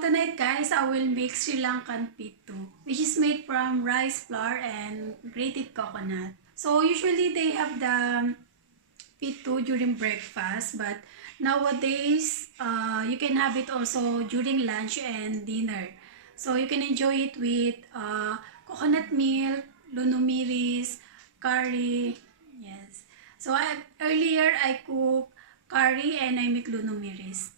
tonight guys, I will make Sri Lankan Pittu, which is made from rice flour and grated coconut. So usually they have the Pittu during breakfast, but nowadays you can have it also during lunch and dinner. So you can enjoy it with coconut milk, lunumiris, curry. Yes. So earlier I cook curry and I make lunumiris.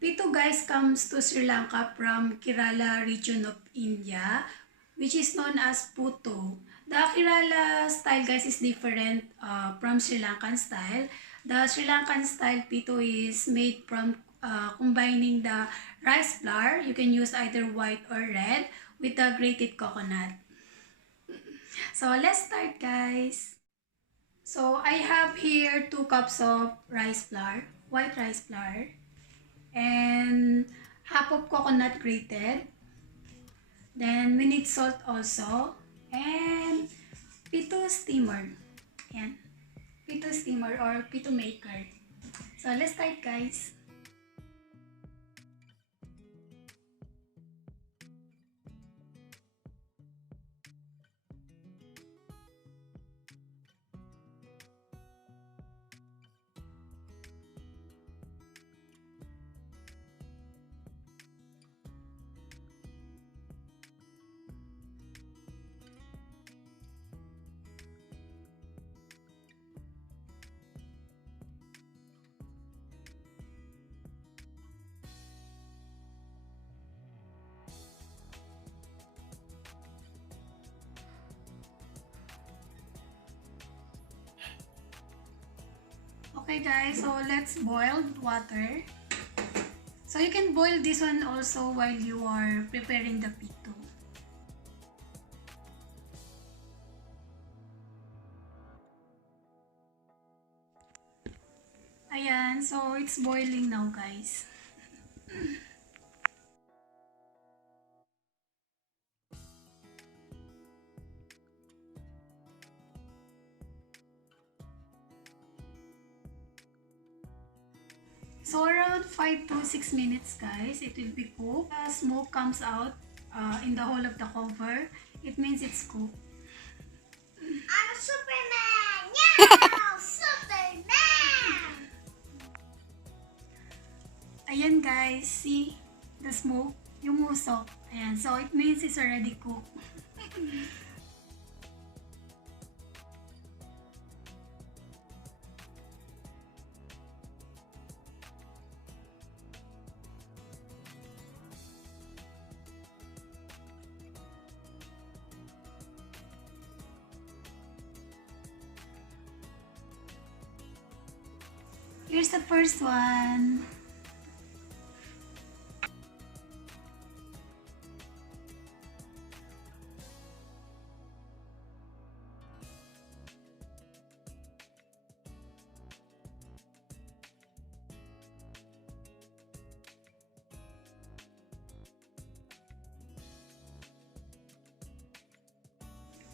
Pittu guys comes to Sri Lanka from Kerala region of India, which is known as Puttu. The Kerala style guys is different from Sri Lankan style. The Sri Lankan style Pittu is made from combining the rice flour. You can use either white or red with the grated coconut. So let's start guys. So I have here 2 cups of rice flour, white rice flour, and half of coconut grated. Then we need salt also, and Pittu steamer. Yan. Pittu steamer or Pittu maker. So let's start guys. Okay guys, so let's boil water. So you can boil this one also while you are preparing the Pittu. Ayan, so it's boiling now guys. So around 5 to 6 minutes guys, it will be cooked. Smoke comes out in the hole of the cover. It means it's cooked. I'm Superman! Yeah! Superman! Ayan guys, see the smoke? Yung usok. Ayan, so it means it's already cooked. Here's the first one.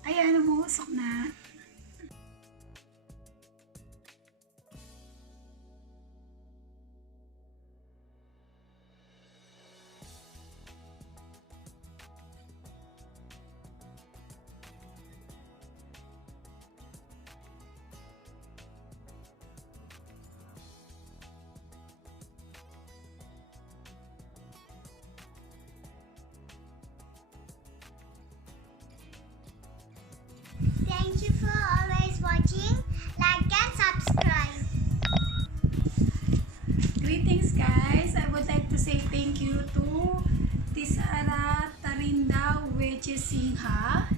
Ayan, umuusok na. Thank you for always watching. Like and subscribe. Greetings guys! I would like to say thank you to Tisara Tarinda Weche Singha,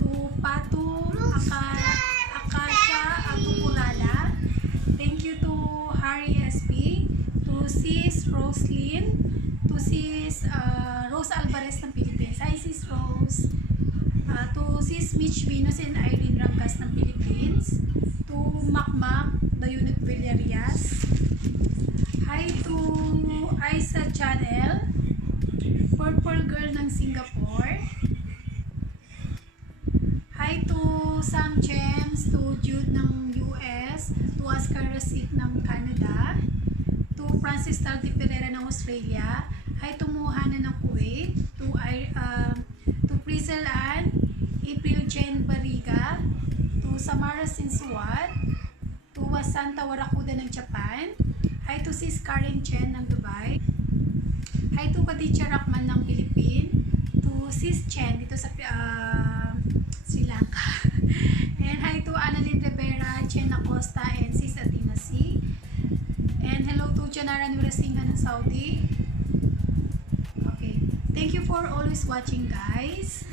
to Patu Akasha Atukulala. Thank you to Harry SB, to Sis Roslyn, to Sis Rose Alvarez ng Philippines. Hi Sis Rose. To Sis Mitch Venus and Irene Rangas ng Philippines, to Makmak, the Unit Villarias. Hi to Isa Channel, Purple Girl ng Singapore. Hi to Sam James, to Jude ng US, to Oscar Rasit ng Canada, to Francis Taldi Pereira ng Australia, Hi to Mohana ng Kuwait, to Prizel Ann, April Jen Bariga, to Samara Sinsuat, to Wasanta Warakuda ng Japan. Hi to Sis Karen Chen ng Dubai. Hi to Khadija Rakman ng Philippines. To Sis Chen dito sa Sri Lanka. And hi to Annalyn Rivera, Chen Acosta, and Sis Athena C. And hello to Janara Nurasingha ng Saudi. Okay. Thank you for always watching, guys.